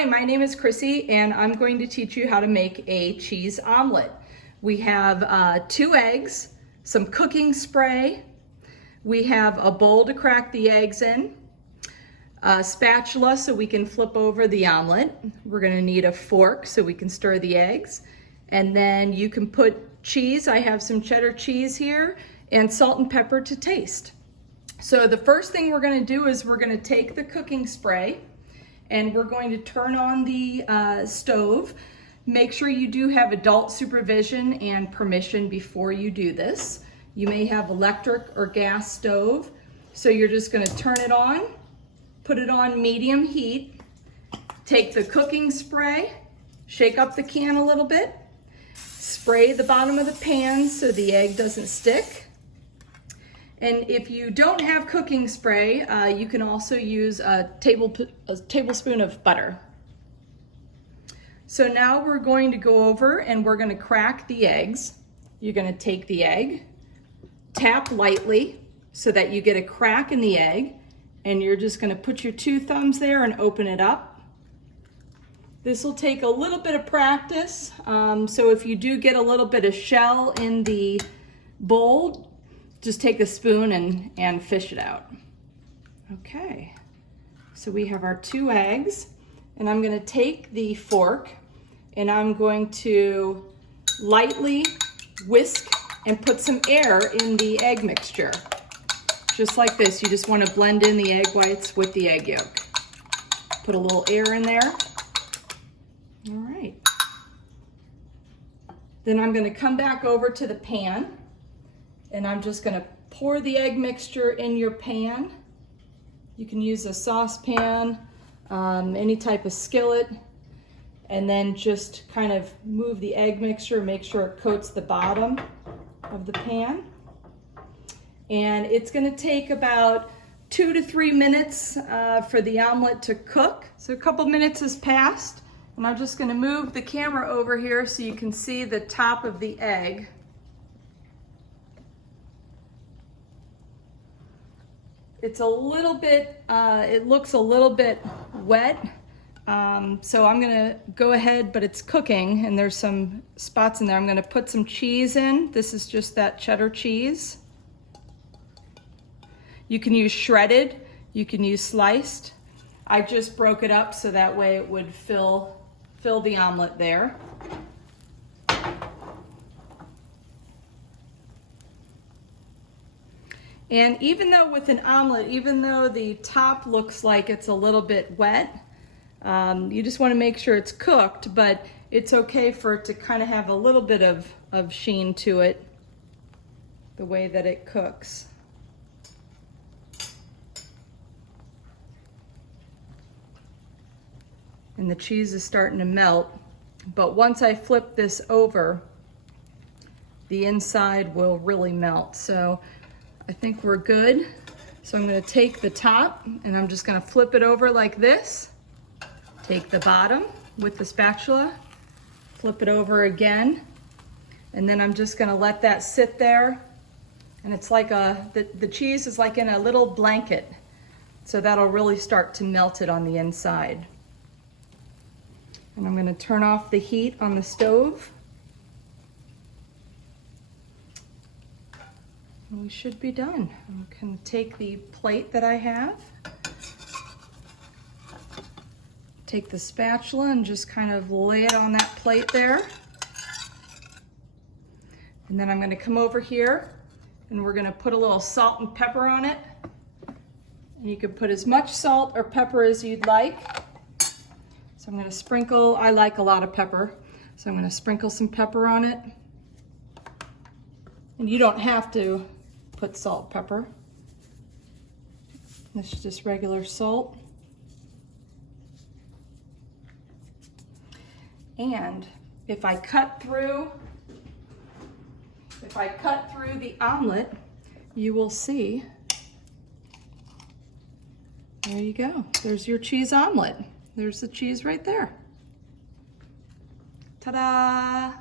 Hi, my name is Chrissy and I'm going to teach you how to make a cheese omelet. We have 2 eggs, some cooking spray, we have a bowl to crack the eggs in, a spatula so we can flip over the omelet. We're going to need a fork so we can stir the eggs, and then you can put cheese. I have some cheddar cheese here, and salt and pepper to taste. So the first thing we're going to do is we're going to take the cooking spray and we're going to turn on the stove. Make sure you do have adult supervision and permission before you do this. You may have electric or gas stove, so you're just going to turn it on, put it on medium heat, take the cooking spray, shake up the can a little bit, spray the bottom of the pan so the egg doesn't stick. And if you don't have cooking spray, you can also use a tablespoon of butter. So now we're going to go over and we're going to crack the eggs. You're going to take the egg, tap lightly so that you get a crack in the egg, and you're just going to put your 2 thumbs there and open it up. This will take a little bit of practice, so if you do get a little bit of shell in the bowl, just take a spoon and fish it out. Okay, so we have our 2 eggs, and I'm going to take the fork and I'm going to lightly whisk and put some air in the egg mixture. Just like this, you just want to blend in the egg whites with the egg yolk. Put a little air in there. All right. Then I'm going to come back over to the pan, and I'm just going to pour the egg mixture in your pan. You can use a saucepan, any type of skillet, and then just kind of move the egg mixture, make sure it coats the bottom of the pan. And it's going to take about 2 to 3 minutes for the omelet to cook. So a couple minutes has passed, and I'm just going to move the camera over here so you can see the top of the egg. It's a little bit, it looks a little bit wet, so I'm gonna go ahead, but it's cooking and there's some spots in there. I'm gonna put some cheese in. This is just that cheddar cheese. You can use shredded, you can use sliced. I just broke it up so that way it would fill the omelet there. And even though with an omelet, even though the top looks like it's a little bit wet, you just want to make sure it's cooked, but it's okay for it to kind of have a little bit of sheen to it, the way that it cooks. And the cheese is starting to melt, but once I flip this over, the inside will really melt. So I think we're good. So I'm going to take the top and I'm just going to flip it over like this. Take the bottom with the spatula, flip it over again, and then I'm just going to let that sit there. And it's like the cheese is like in a little blanket, so that'll really start to melt it on the inside. And I'm going to turn off the heat on the stove. We should be done. I can take the plate that I have, take the spatula and just kind of lay it on that plate there. And then I'm going to come over here and we're going to put a little salt and pepper on it. And you can put as much salt or pepper as you'd like. So I'm going to sprinkle, I like a lot of pepper, so I'm going to sprinkle some pepper on it. And you don't have to put salt, pepper. This is just regular salt. And if I cut through the omelet, you will see, there you go. There's your cheese omelet. There's the cheese right there. Ta-da!